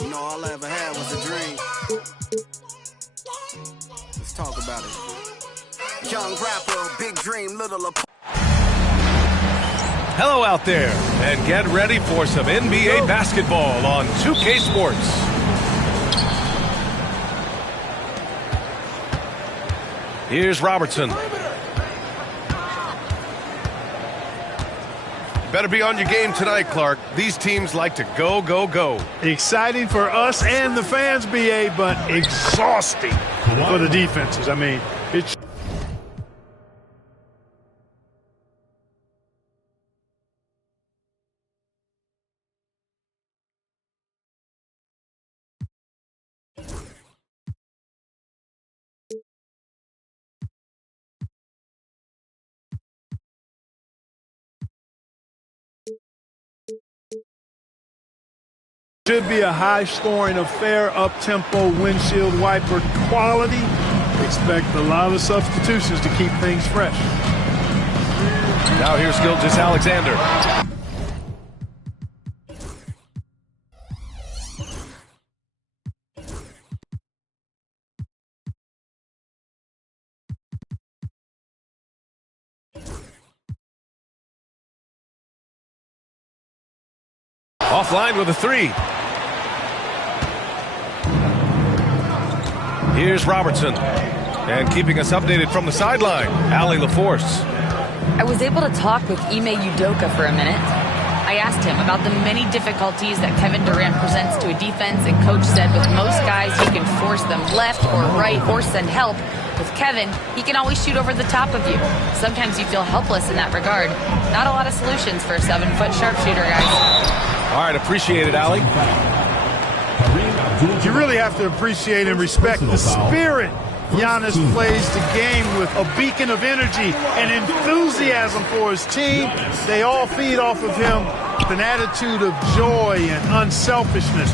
You know, all I ever had was a dream. Let's talk about it. Young rapper, big dream, little. Hello out there, and get ready for some NBA basketball on 2K Sports. Here's Robertson. Better be on your game tonight, Clark. These teams like to go, go, go. Exciting for us and the fans, BA, but exhausting for the defenses. I mean, it's... should be a high-scoring affair, up-tempo, windshield wiper quality. Expect a lot of substitutions to keep things fresh. Now here's Gilgeous-Alexander. Offline with a three. Here's Robertson. And keeping us updated from the sideline, Allie LaForce. I was able to talk with Ime Udoka for a minute. I asked him about the many difficulties that Kevin Durant presents to a defense, and Coach said with most guys you can force them left or right or send help. With Kevin, he can always shoot over the top of you. Sometimes you feel helpless in that regard. Not a lot of solutions for a 7-foot sharpshooter, guys. All right, appreciate it, Allie. You really have to appreciate and respect the spirit Giannis plays the game with, a beacon of energy and enthusiasm for his team. They all feed off of him with an attitude of joy and unselfishness.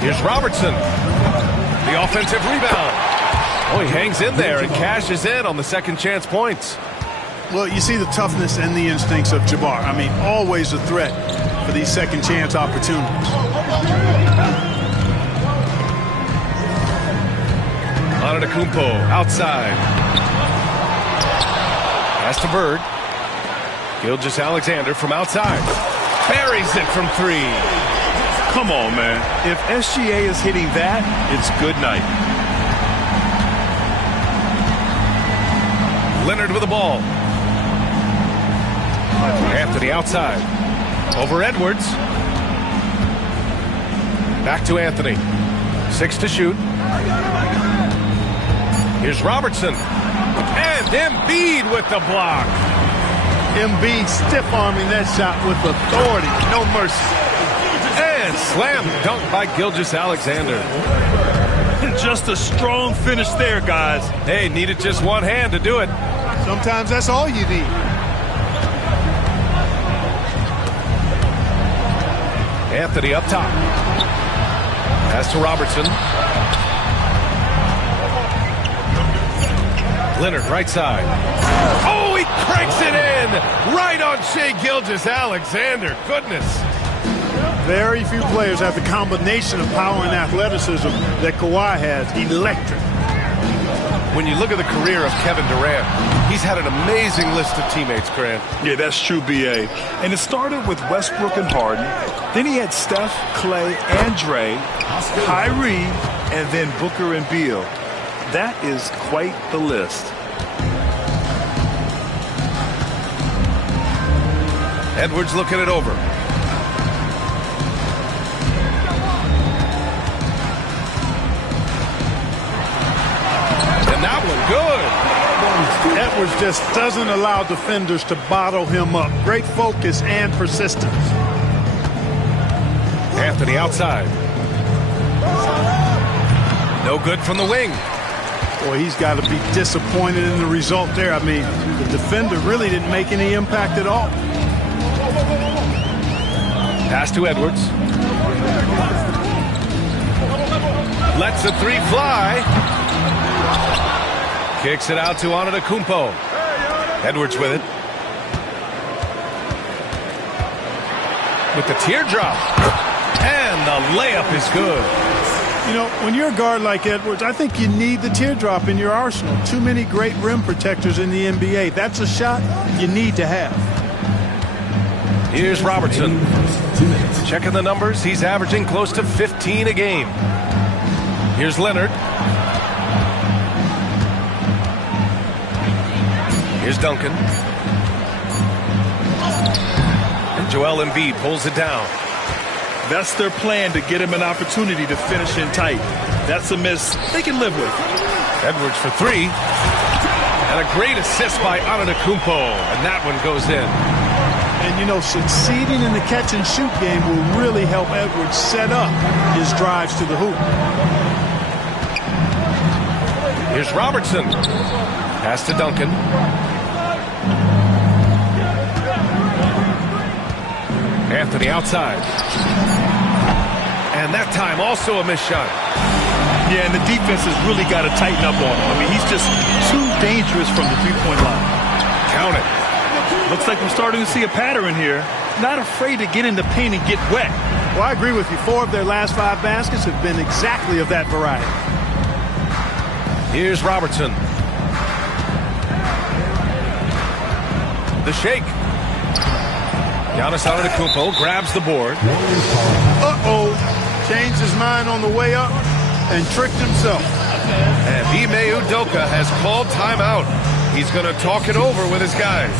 Here's Robertson. The offensive rebound. Oh, he hangs in there and cashes in on the second chance points. Well, you see the toughness and the instincts of Jabbar. I mean, always a threat for these second chance opportunities. Antetokounmpo outside. Pass to Bird. Gilgeous-Alexander from outside. Buries it from three. Come on, man. If SGA is hitting that, it's good night. Leonard with the ball. Anthony outside. Over Edwards. Back to Anthony. 6 to shoot. Here's Robertson. And Embiid with the block. Embiid stiff-arming that shot with authority. No mercy. And slam dunk by Gilgeous-Alexander. Just a strong finish there, guys. Hey, needed just one hand to do it. Sometimes that's all you need. Anthony up top. Pass to Robertson. Leonard right side. Oh, he cranks it in! Right on Shai Gilgeous-Alexander. Goodness. Very few players have the combination of power and athleticism that Kawhi has. Electric. When you look at the career of Kevin Durant, he's had an amazing list of teammates, Grant. Yeah, that's true, B.A. And it started with Westbrook and Harden. Then he had Steph, Clay, and Dre, Kyrie, and then Booker and Beal. That is quite the list. Edwards looking it over. And that one good. Edwards just doesn't allow defenders to bottle him up. Great focus and persistence. Anthony outside. No good from the wing. Boy, he's got to be disappointed in the result there. I mean, the defender really didn't make any impact at all. Pass to Edwards. Lets the three fly. Kicks it out to Antetokounmpo. Edwards with it. With the teardrop. And and the layup is good. You know, when you're a guard like Edwards, I think you need the teardrop in your arsenal. Too many great rim protectors in the NBA. That's a shot you need to have. Here's Robertson. Checking the numbers. He's averaging close to 15 a game. Here's Leonard. Here's Duncan. And Joel Embiid pulls it down. That's their plan, to get him an opportunity to finish in tight. That's a miss they can live with. Edwards for three. And a great assist by Antetokounmpo. And that one goes in. And, you know, succeeding in the catch-and-shoot game will really help Edwards set up his drives to the hoop. Here's Robertson. Pass to Duncan. Anthony outside. And that time also a missed shot. Yeah, and the defense has really got to tighten up on him. I mean, he's just too dangerous from the three-point line. Count it. Looks like we're starting to see a pattern here. Not afraid to get in the paint and get wet. Well, I agree with you. 4 of their last 5 baskets have been exactly of that variety. Here's Robertson. The shake. Giannis Antetokounmpo grabs the board. Uh-oh. Changed his mind on the way up and tricked himself. And Ime Udoka has called timeout. He's going to talk it over with his guys.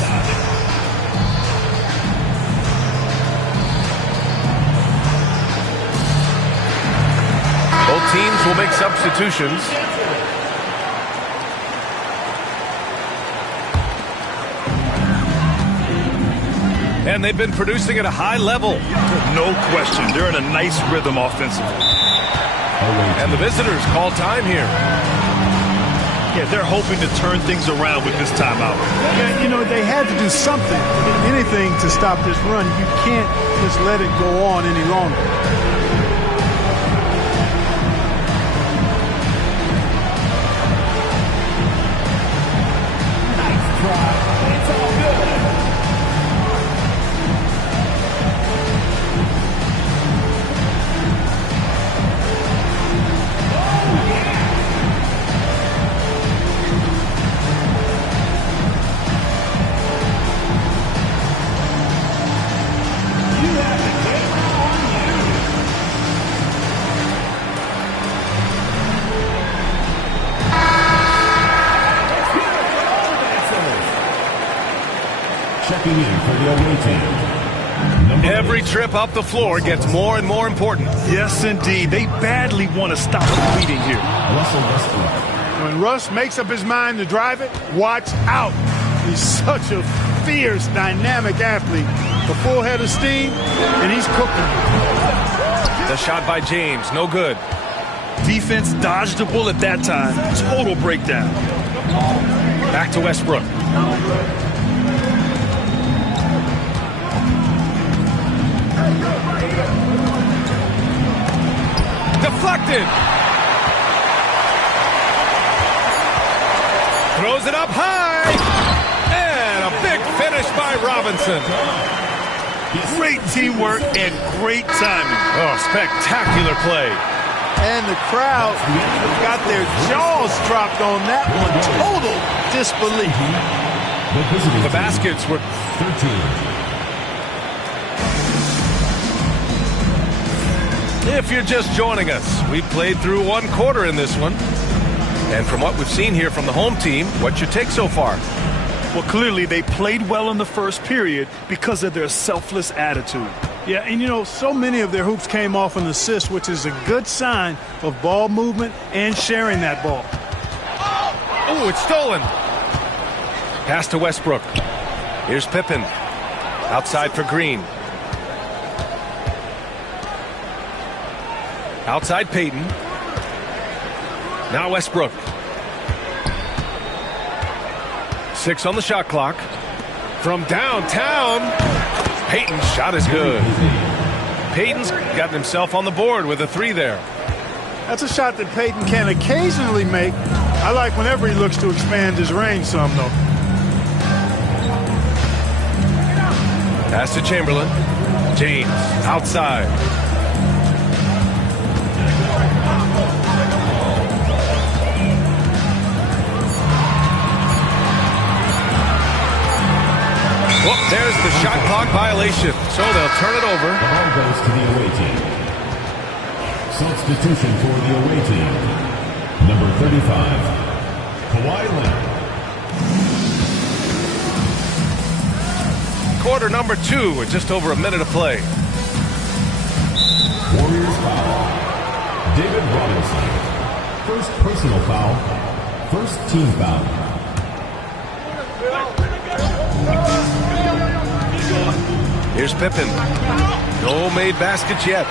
Both teams will make substitutions. And they've been producing at a high level. No question. They're in a nice rhythm offensively. And the visitors call time here. Yeah, they're hoping to turn things around with this timeout. Yeah, you know, they had to do something, anything to stop this run. You can't just let it go on any longer. Checking in for the away team. Every trip up the floor gets more and more important. Yes, indeed. They badly want to stop the bleeding here. Russell Westbrook. When Russ makes up his mind to drive it, watch out. He's such a fierce, dynamic athlete. A full head of steam, and he's cooking. The shot by James, no good. Defense dodged the bullet that time. Total breakdown. Back to Westbrook. Deflected. Throws it up high. And a big finish by Robinson. Great teamwork and great timing. Oh, spectacular play. And the crowd got their jaws dropped on that one. Total disbelief. The baskets were 13. If you're just joining us, we played through one quarter in this one. And from what we've seen here from the home team, what's your take so far? Well, clearly they played well in the first period because of their selfless attitude. Yeah, and you know, so many of their hoops came off an assist, which is a good sign of ball movement and sharing that ball. Oh, it's stolen. Pass to Westbrook. Here's Pippen. Outside for Green. Outside Payton. Now Westbrook. 6 on the shot clock. From downtown. Payton's shot is good. Payton's gotten himself on the board with a 3 there. That's a shot that Payton can occasionally make. I like whenever he looks to expand his range some, though. Pass to Chamberlain. James outside. the shot clock violation, so they'll turn it over. The ball goes to the away team. Substitution for the away team. Number 35, Kawhi Leonard. Quarter number 2 with just over a minute of play. Warriors foul. David Robinson. First personal foul. First team foul. Here's Pippen. No made baskets yet.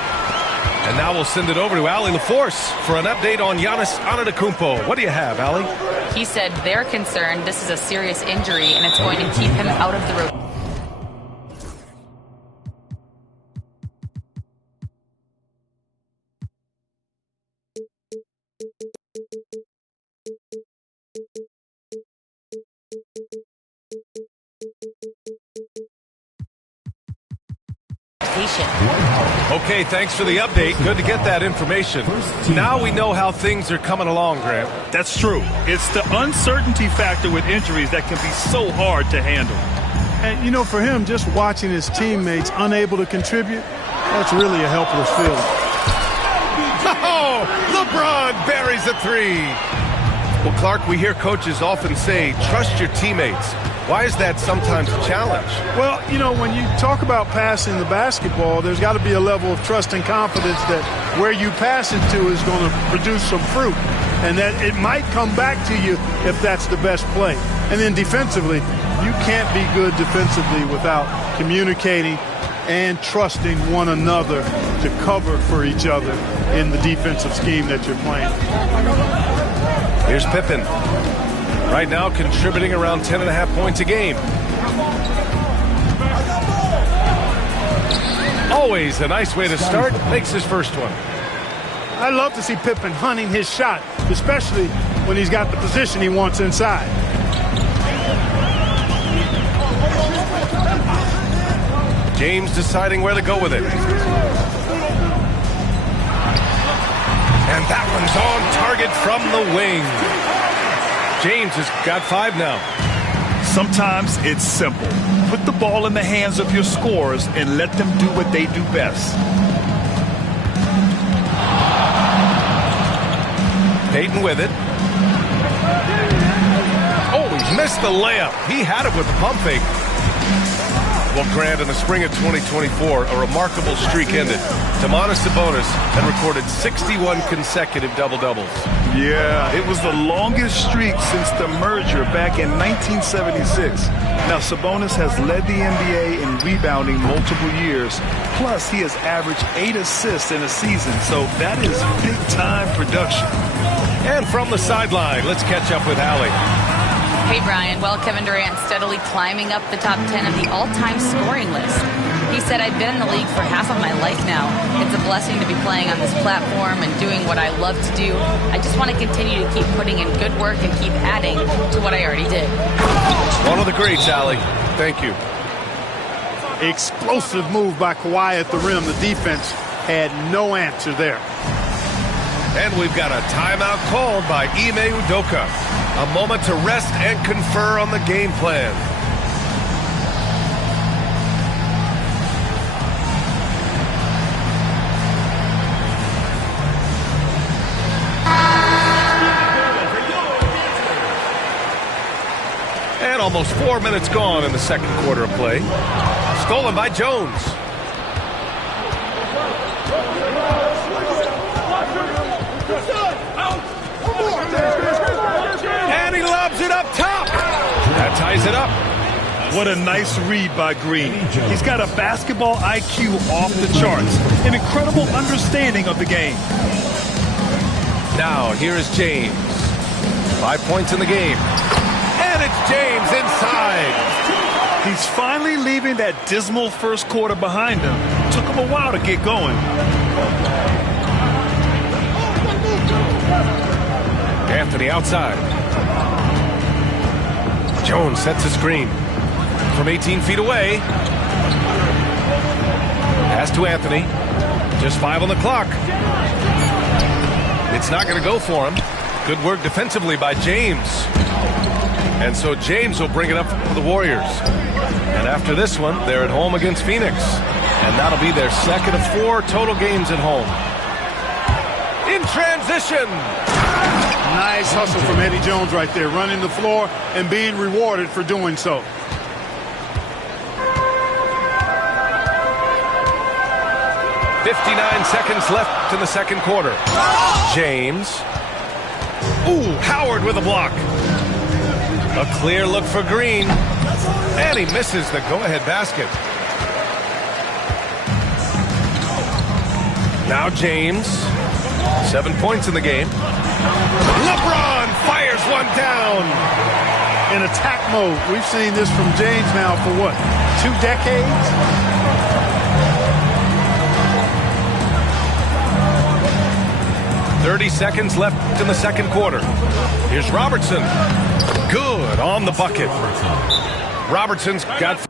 And now we'll send it over to Allie LaForce for an update on Giannis Antetokounmpo. What do you have, Allie? He said they're concerned this is a serious injury and it's going to keep him out of the rotation. Okay, thanks for the update. Good to get that information. Now we know how things are coming along, Grant. That's true. It's the uncertainty factor with injuries that can be so hard to handle. And, you know, for him, just watching his teammates unable to contribute, that's really a helpless feeling. Oh, LeBron buries a 3. Well, Clark, we hear coaches often say, trust your teammates. Why is that sometimes a challenge? Well, you know, when you talk about passing the basketball, there's got to be a level of trust and confidence that where you pass it to is going to produce some fruit, and that it might come back to you if that's the best play. And then defensively, you can't be good defensively without communicating and trusting one another to cover for each other in the defensive scheme that you're playing. Here's Pippen. Right now contributing around 10.5 points a game. Always a nice way to start. Makes his first one. I love to see Pippen hunting his shot, especially when he's got the position he wants inside. James deciding where to go with it. And that one's on target from the wing. James has got 5 now. Sometimes it's simple. Put the ball in the hands of your scorers and let them do what they do best. Payton with it. Oh, he's missed the layup. He had it with the pump fake. Well, Grant, in the spring of 2024, a remarkable streak ended. Sabonis had recorded 61 consecutive double-doubles. Yeah, it was the longest streak since the merger back in 1976. Now, Sabonis has led the NBA in rebounding multiple years. Plus, he has averaged 8 assists in a season, so that is big-time production. And from the sideline, let's catch up with Allie. Hey, Brian. Well, Kevin Durant steadily climbing up the top 10 of the all-time scoring list. He said, I've been in the league for half of my life now. It's a blessing to be playing on this platform and doing what I love to do. I just want to continue to keep putting in good work and keep adding to what I already did. One of the greats, Allie. Thank you. Explosive move by Kawhi at the rim. The defense had no answer there. And we've got a timeout called by Ime Udoka. A moment to rest and confer on the game plan. And almost 4 minutes gone in the second quarter of play. Stolen by Jones. And he lobs it up top. That ties it up. What a nice read by Green. He's got a basketball IQ off the charts. An incredible understanding of the game. Now, here is James. 5 points in the game. And it's James inside. He's finally leaving that dismal first quarter behind him. Took him a while to get going. Anthony outside. Jones sets a screen from 18 feet away. Pass to Anthony. Just 5 on the clock. It's not going to go for him. Good work defensively by James. And so James will bring it up for the Warriors. And after this one, they're at home against Phoenix. And that'll be their second of 4 total games at home. In transition. Nice hustle from Eddie Jones right there, running the floor and being rewarded for doing so. .59 seconds left in the second quarter. James. Ooh, Howard with a block. A clear look for Green. And he misses the go-ahead basket. Now James. 7 points in the game. LeBron fires one down. In attack mode. We've seen this from James now for what, 2 decades? .30 seconds left in the second quarter. Here's Robertson. Good on the bucket. Robertson's got...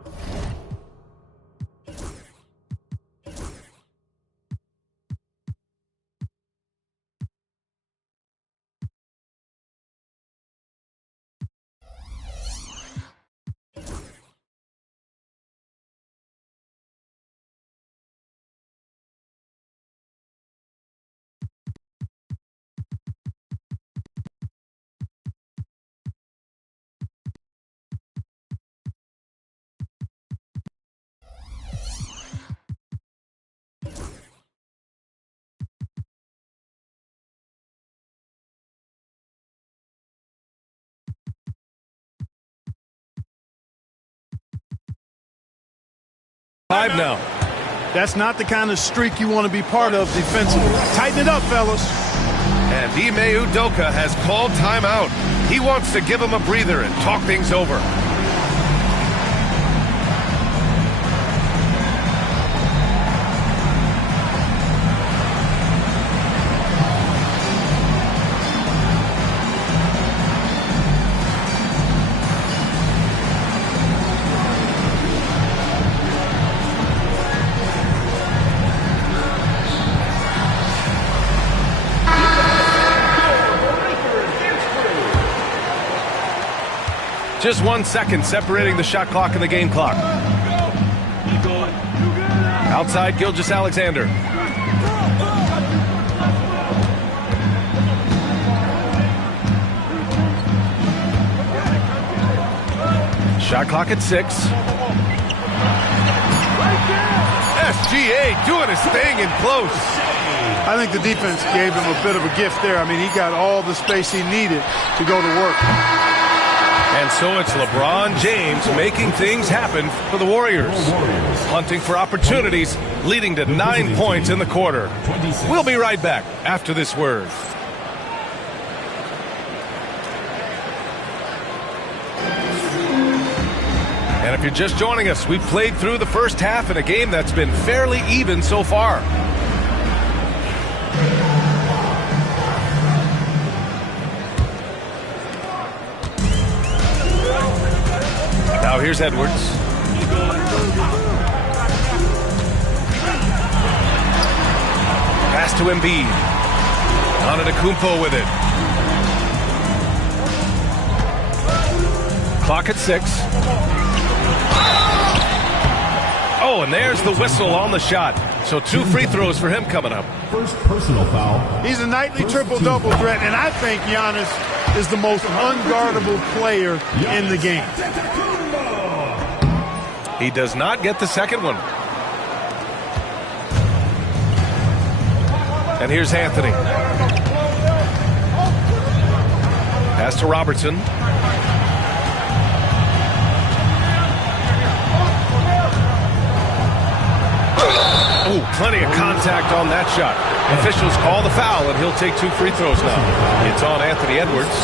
Five now. That's not the kind of streak you want to be part of defensively. Tighten it up, fellas. And Ime Udoka has called timeout. He wants to give him a breather and talk things over. Just 1 second separating the shot clock and the game clock. Outside, Gilgeous-Alexander. Shot clock at 6. SGA doing his thing in close. I think the defense gave him a bit of a gift there. I mean, he got all the space he needed to go to work. And so it's LeBron James making things happen for the Warriors. Hunting for opportunities, leading to 9 points in the quarter. We'll be right back after this word. And if you're just joining us, we've played through the first half in a game that's been fairly even so far. Now here's Edwards. Pass to Embiid. Antetokounmpo with it. Clock at 6. Oh, and there's the whistle on the shot. So 2 free throws for him coming up. First personal foul. He's a nightly triple-double threat, and I think Giannis is the most unguardable player in the game. He does not get the second one. And here's Anthony. Pass to Robertson. Oh, plenty of contact on that shot. Officials call the foul, and he'll take 2 free throws now. It's on Anthony Edwards.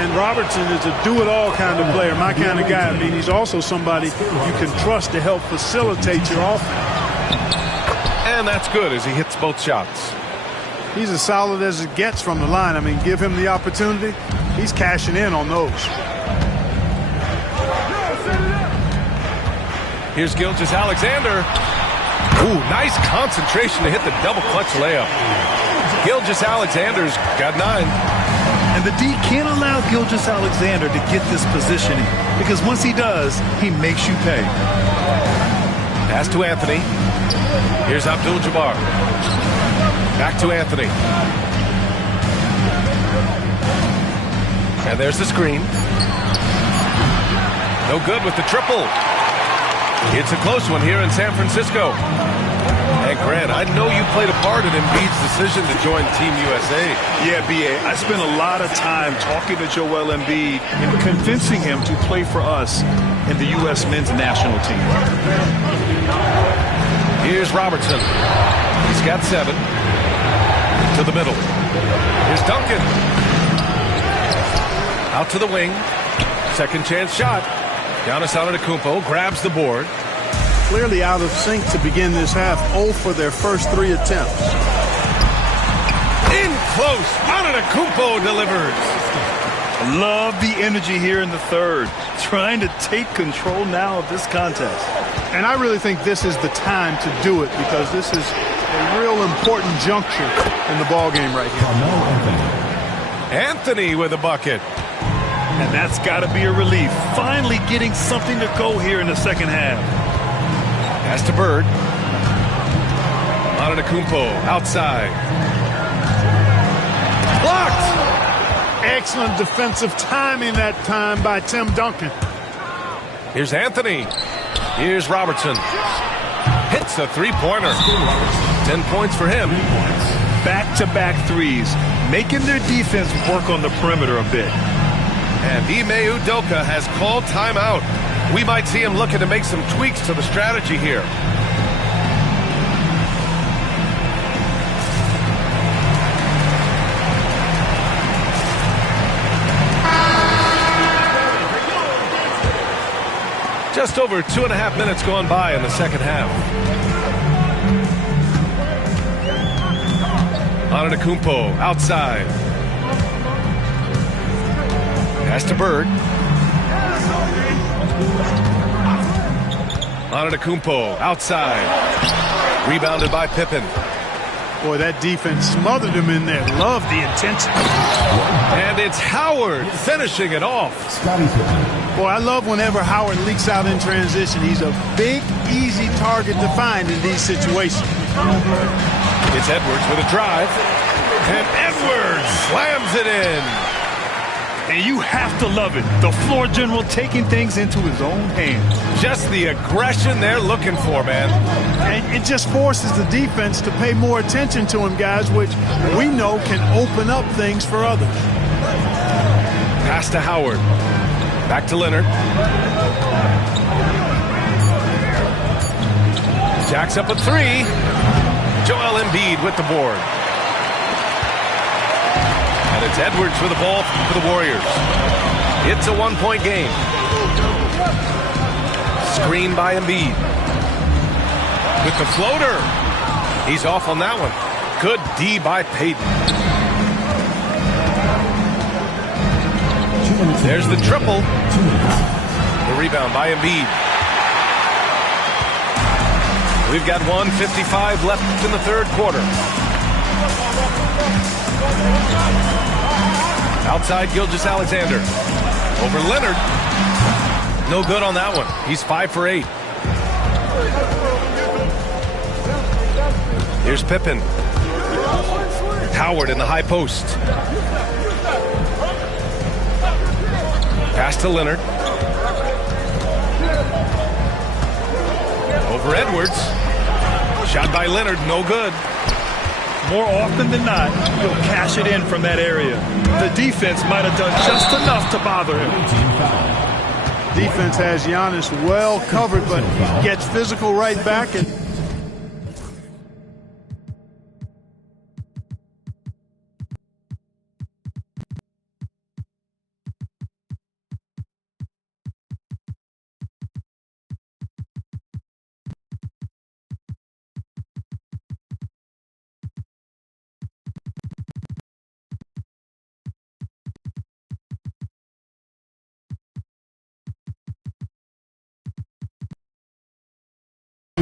And Robertson is a do-it-all kind of player, my kind of guy. I mean, he's also somebody you can trust to help facilitate your offense. And that's good as he hits both shots. He's as solid as it gets from the line. I mean, give him the opportunity. He's cashing in on those. Here's Gilgeous-Alexander. Ooh, nice concentration to hit the double clutch layup. Gilgeous-Alexander's got 9. And the D can't allow Gilgeous-Alexander to get this positioning, because once he does, he makes you pay. Pass to Anthony. Here's Abdul-Jabbar. Back to Anthony. And there's the screen. No good with the triple. It's a close one here in San Francisco. And Grant, I know you played a part in Embiid's decision to join Team USA. Yeah, B.A., I spent a lot of time talking to Joel Embiid and convincing him to play for us in the U.S. men's national team. Here's Robertson. He's got 7. To the middle. Here's Duncan. Out to the wing. Second chance shot. Giannis Antetokounmpo grabs the board. Clearly out of sync to begin this half. 0 for their first 3 attempts. In close. Antetokounmpo delivers. Love the energy here in the third. Trying to take control now of this contest. And I really think this is the time to do it, because this is a real important juncture in the ball game right here. Anthony with a bucket. And that's got to be a relief. Finally getting something to go here in the second half. Pass to Bird. Antetokounmpo outside. Blocked. Excellent defensive timing that time by Tim Duncan. Here's Anthony. Here's Robertson. Hits a three-pointer. 10 points for him. Back-to-back threes, making their defense work on the perimeter a bit. And Ime Udoka has called timeout. We might see him looking to make some tweaks to the strategy here. Just over 2.5 minutes gone by in the second half. Antetokounmpo outside. Pass to Bird. Antetokounmpo outside. Rebounded by Pippen. Boy, that defense smothered him in there. Love the intensity. And it's Howard finishing it off. Boy, I love whenever Howard leaks out in transition. He's a big, easy target to find in these situations. It's Edwards with a drive. And Edwards slams it in. And you have to love it. The floor general taking things into his own hands. Just the aggression they're looking for, man. And it just forces the defense to pay more attention to him, guys, which we know can open up things for others. Pass to Howard. Back to Leonard. Jacks up a 3. Joel Embiid with the board. And it's Edwards with the ball for the Warriors. It's a 1-point game. Screen by Embiid. With the floater. He's off on that one. Good D by Payton. There's the triple. The rebound by Embiid. We've got 1:55 left in the third quarter. Outside Gilgeous-Alexander. Over Leonard. No good on that one. He's 5 for 8. Here's Pippen. Howard in the high post. Pass to Leonard. Over Edwards. Shot by Leonard, no good. More often than not, he'll cash it in from that area. The defense might have done just enough to bother him. Defense has Giannis well covered, but he gets physical right back. And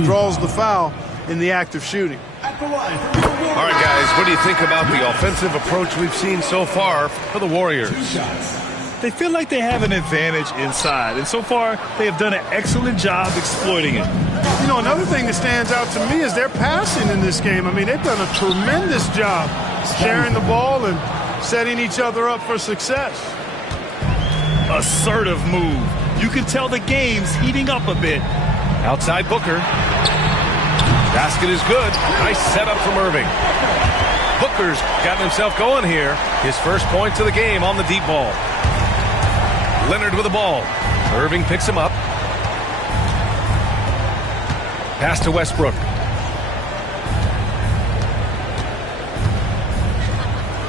draws the foul in the act of shooting. All right, guys, what do you think about the offensive approach we've seen so far for the Warriors? They feel like they have an advantage inside, and so far they have done an excellent job exploiting it. You know, another thing that stands out to me is their passing in this game. I mean, they've done a tremendous job sharing the ball and setting each other up for success. Assertive move. You can tell the game's heating up a bit. Outside Booker. Basket is good. Nice setup from Irving. Booker's gotten himself going here. His first points of the game on the deep ball. Leonard with the ball. Irving picks him up. Pass to Westbrook.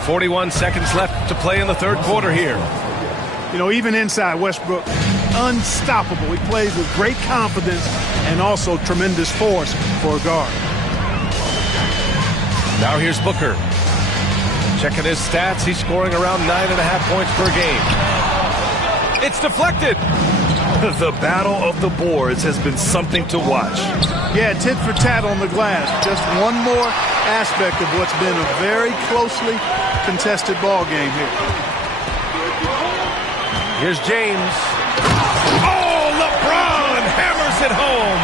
"41 seconds left to play in the third quarter here. You know, even inside, Westbrook, unstoppable. He plays with great confidence and also tremendous force for a guard. Now here's Booker. Checking his stats, he's scoring around 9.5 points per game. It's deflected. The battle of the boards has been something to watch. Yeah, tit for tat on the glass. Just one more aspect of what's been a very closely contested ball game here. Here's James. Oh, LeBron hammers it home.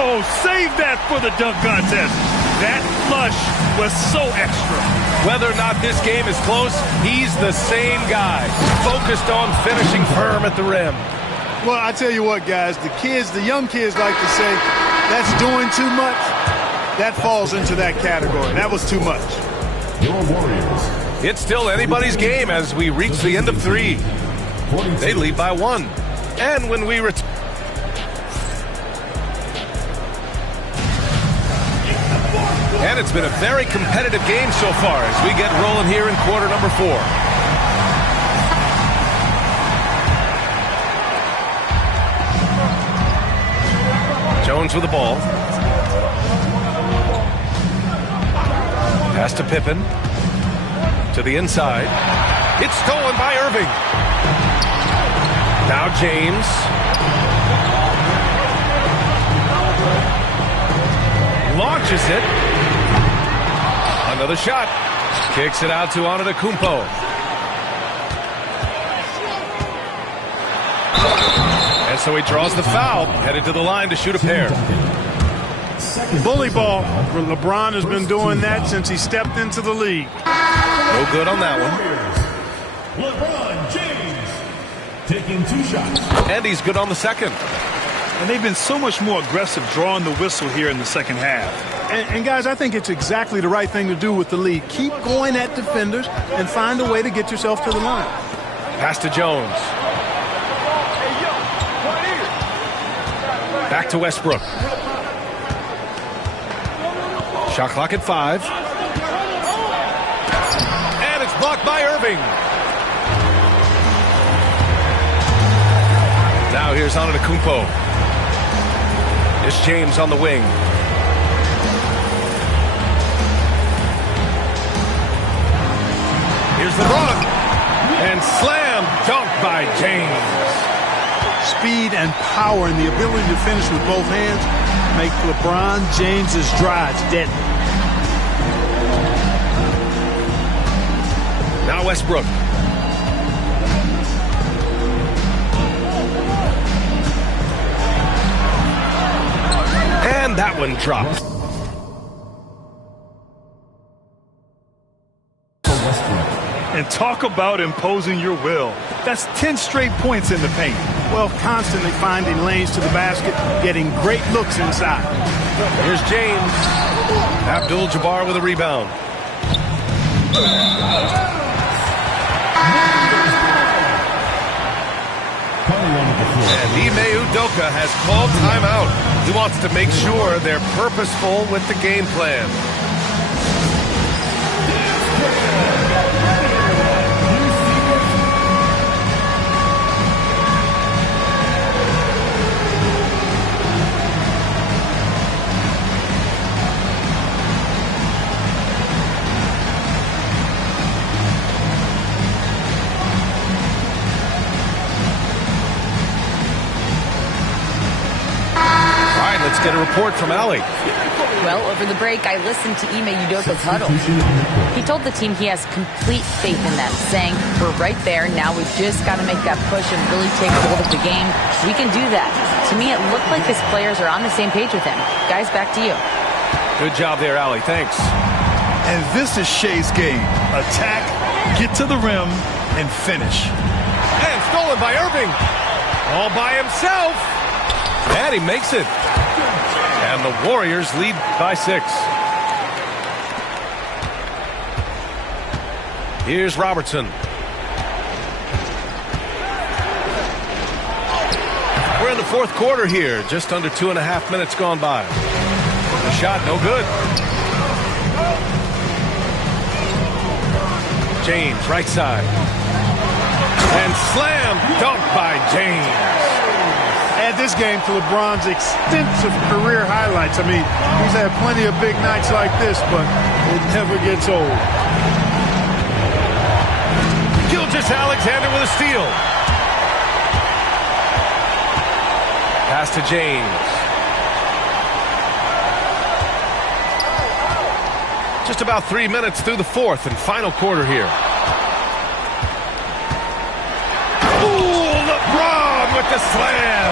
Oh, save that for the dunk contest. That flush was so extra. Whether or not this game is close, he's the same guy, focused on finishing firm at the rim. Well, I tell you what, guys, the young kids like to say, that's doing too much. That falls into that category. That was too much. Your Warriors. It's still anybody's game as we reach the end of 3. They lead by 1. And when we return... And it's been a very competitive game so far as we get rolling here in quarter number 4. Jones with the ball. Pass to Pippen. To the inside. It's stolen by Irving. Now James. Launches it. Another shot. Kicks it out to Antetokounmpo. And so he draws the foul. Headed to the line to shoot a pair. Bully ball. LeBron has been doing that since he stepped into the league. No good on that one. LeBron James taking 2 shots. And he's good on the second. And they've been so much more aggressive drawing the whistle here in the second half. And guys, I think it's exactly the right thing to do with the lead. Keep going at defenders and find a way to get yourself to the line. Pass to Jones. Back to Westbrook. Shot clock at 5. And it's blocked by Irving. Now here's Antetokounmpo. It's James on the wing. Here's LeBron. And slam dunk by James. Speed and power and the ability to finish with both hands make LeBron James's drives deadly. Now Westbrook. And that one drops. And talk about imposing your will. That's 10 straight points in the paint. Well, constantly finding lanes to the basket, getting great looks inside. Here's James. Abdul-Jabbar with a rebound. And Ime Udoka has called timeout. He wants to make sure they're purposeful with the game plan. Let's get a report from Allie. Well, over the break, I listened to Ime Udoka's huddle. He told the team he has complete faith in them, saying, "We're right there. Now we've just got to make that push and really take hold of the game. We can do that." To me, it looked like his players are on the same page with him. Guys, back to you. Good job there, Allie. Thanks. And this is Shea's game. Attack, get to the rim, and finish. And stolen by Irving. All by himself. And he makes it. And the Warriors lead by 6. Here's Robertson. We're in the fourth quarter here. Just under 2.5 minutes gone by. The shot, no good. James, right side. And slam dunk by James. Add this game to LeBron's extensive career highlights. I mean, he's had plenty of big nights like this, but it never gets old. Gilgeous-Alexander with a steal. Pass to James. Just about 3 minutes through the fourth and final quarter here. Ooh, LeBron with the slam.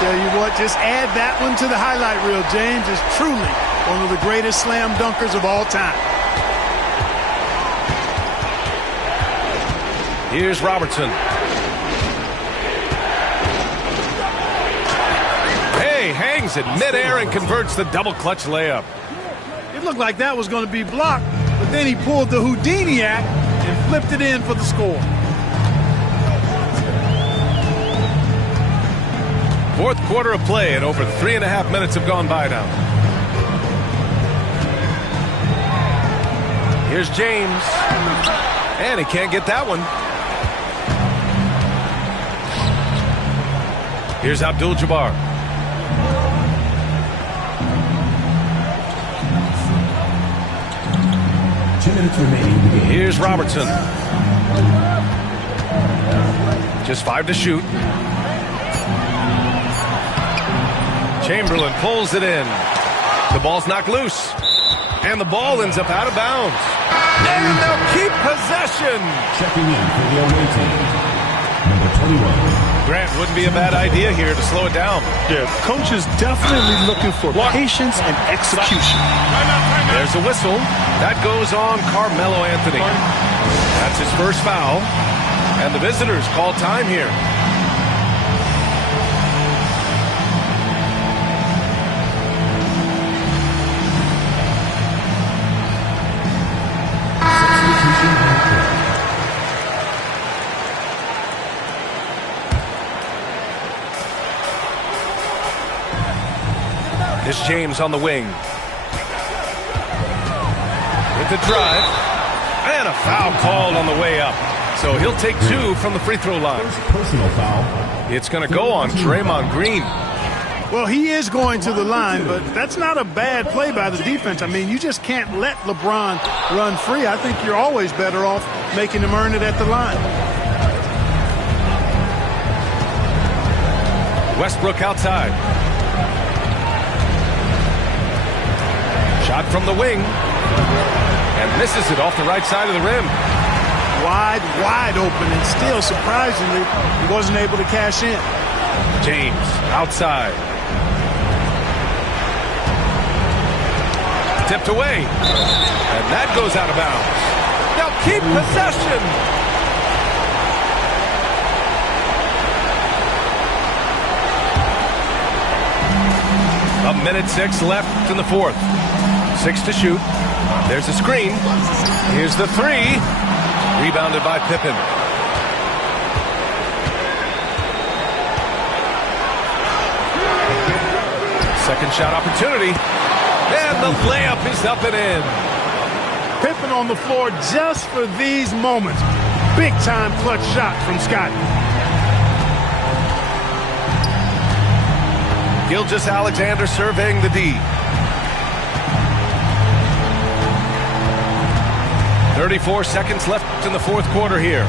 Tell you what, just add that one to the highlight reel. James is truly one of the greatest slam dunkers of all time. Here's Robertson. Hey, hangs it midair and converts the double clutch layup. It looked like that was going to be blocked, but then he pulled the Houdini act and flipped it in for the score. Fourth quarter of play, and over 3.5 minutes have gone by now. Here's James. And he can't get that one. Here's Abdul-Jabbar. 2 minutes remaining. Here's Robertson. Just 5 to shoot. Chamberlain pulls it in. The ball's knocked loose. And the ball ends up out of bounds. And they'll keep possession. Checking in for the away team. Number 21. Grant, wouldn't be a bad idea here to slow it down. Yeah, coach is definitely looking for patience and execution. There's a whistle. That goes on Carmelo Anthony. That's his first foul. And the visitors call time here. This James on the wing. With the drive. And a foul called on the way up. So he'll take 2 from the free throw line. First personal foul. It's going to go on Draymond Green. Well, he is going to the line, but that's not a bad play by the defense. I mean, you just can't let LeBron run free. I think you're always better off making him earn it at the line. Westbrook outside. Shot from the wing. And misses it off the right side of the rim. Wide open, and still, surprisingly, he wasn't able to cash in. James outside. Tipped away. And that goes out of bounds. They'll keep possession. A minute 6 left in the fourth. 6 to shoot. There's a screen. Here's the 3. Rebounded by Pippen. Second shot opportunity. And the layup is up and in. Pippen on the floor just for these moments. Big time clutch shot from Scotty. Gilgeous-Alexander surveying the D. 34 seconds left in the fourth quarter here.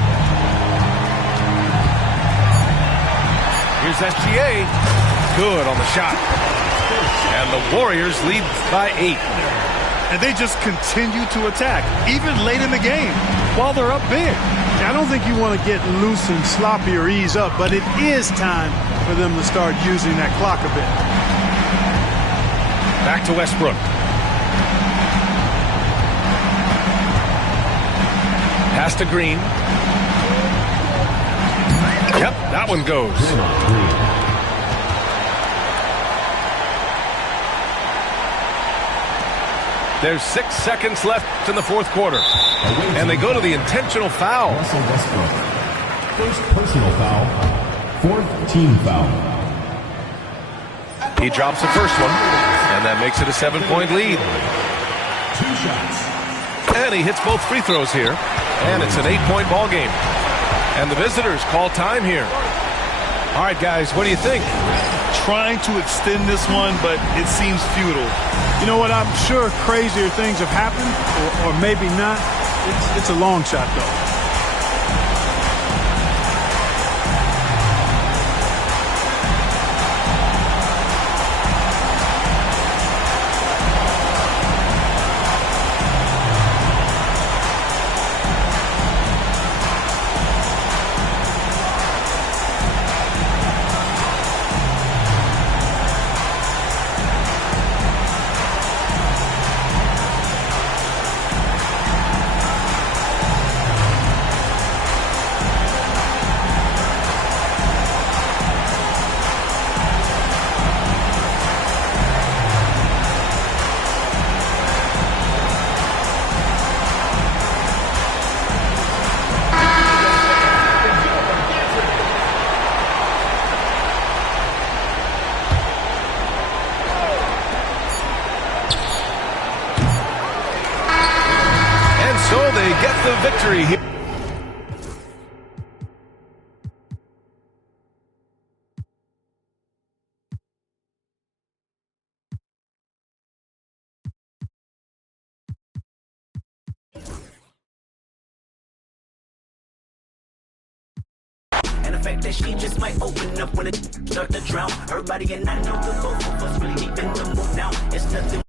Here's SGA. Good on the shot. And the Warriors lead by 8. And they just continue to attack, even late in the game, while they're up big. I don't think you want to get loose and sloppy or ease up, but it is time for them to start using that clock a bit. Back to Westbrook. Pass to Green. Yep, that one goes. There's 6 seconds left in the fourth quarter. And they go to the intentional foul. Russell Westbrook. First personal foul. Fourth team foul. He drops the first one, and that makes it a 7-point lead. 2 shots. And he hits both free throws here. And it's an 8-point ball game. And the visitors call time here. All right, guys, what do you think? Trying to extend this one, but it seems futile. You know what? I'm sure crazier things have happened, or maybe not. It's a long shot, though. So they get the victory here. And the fact that she just might open up when it start to drown. Everybody and I know the both of us really deep in the mood now. It's nothing.